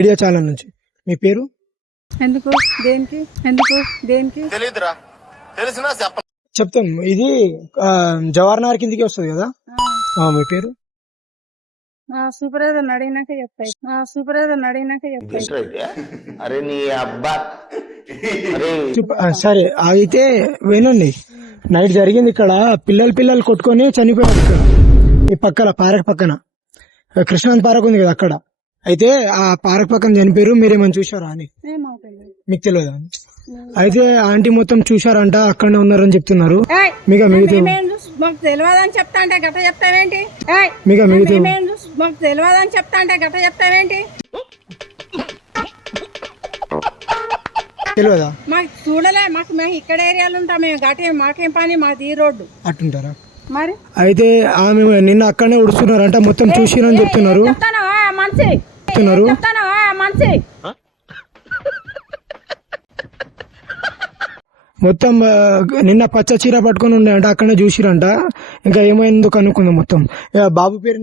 Media channel నుంచి. మీ పేరు? ఎందుకు దేనికి ఎందుకు దేనికి తెలియదురా, తెలిసినా చెప్ప. చెప్తాను. ఇది జవహర్ నగర్ కిందికి వస్తుంది కదా. మీ పేరు? సూపర్వైజర్ అడిగినాక చెప్తాయి. సూపర్వైజర్ అడిగినాక చెప్తాయి. అరే నీ అబ్బా. సరే అయితే వినండి. నైట్ జరిగింది ఇక్కడ. పిల్లలు కొట్టుకొని చనిపోయారు ఇక్కడ ఈ పక్కన పార్క్ పక్కన. కృష్ణాంత్ పార్క్ ఉంది కదా అక్కడ. అయితే ఆ పార్క్ పక్కన చనిపోయారు. మీరేమని చూసారా అని మీకు తెలియదా? అయితే ఆంటీ మొత్తం చూసారంట, అక్కడనే ఉన్నారని చెప్తున్నారు. మీకు మాకు తెలియదని చెప్తా అంటే గట్ట చెప్తావేంటి? మీకు మాకు తెలియదని చెప్తా అంటే గట్ట చెప్తావేంటి? తెలియదా? మాకు చూడలే. మేము ఇక్కడ ఏరియాలో ఉంటాం. మేము గట్టి మాకేం పని, మాది ఈ రోడ్డు అట్టుంటారా? మరి అయితే ఆమె నిన్న అక్కడనే ఉడుస్తున్నారంట, మొత్తం చూసిరని చెప్తున్నారు. మొత్తం నిన్న పచ్చ చీర పట్టుకొని ఉండే అంట, అక్కడనే చూసిరంట. ఇంకా ఏమైందో కనుక్కుందాం మొత్తం. బాబు పేరు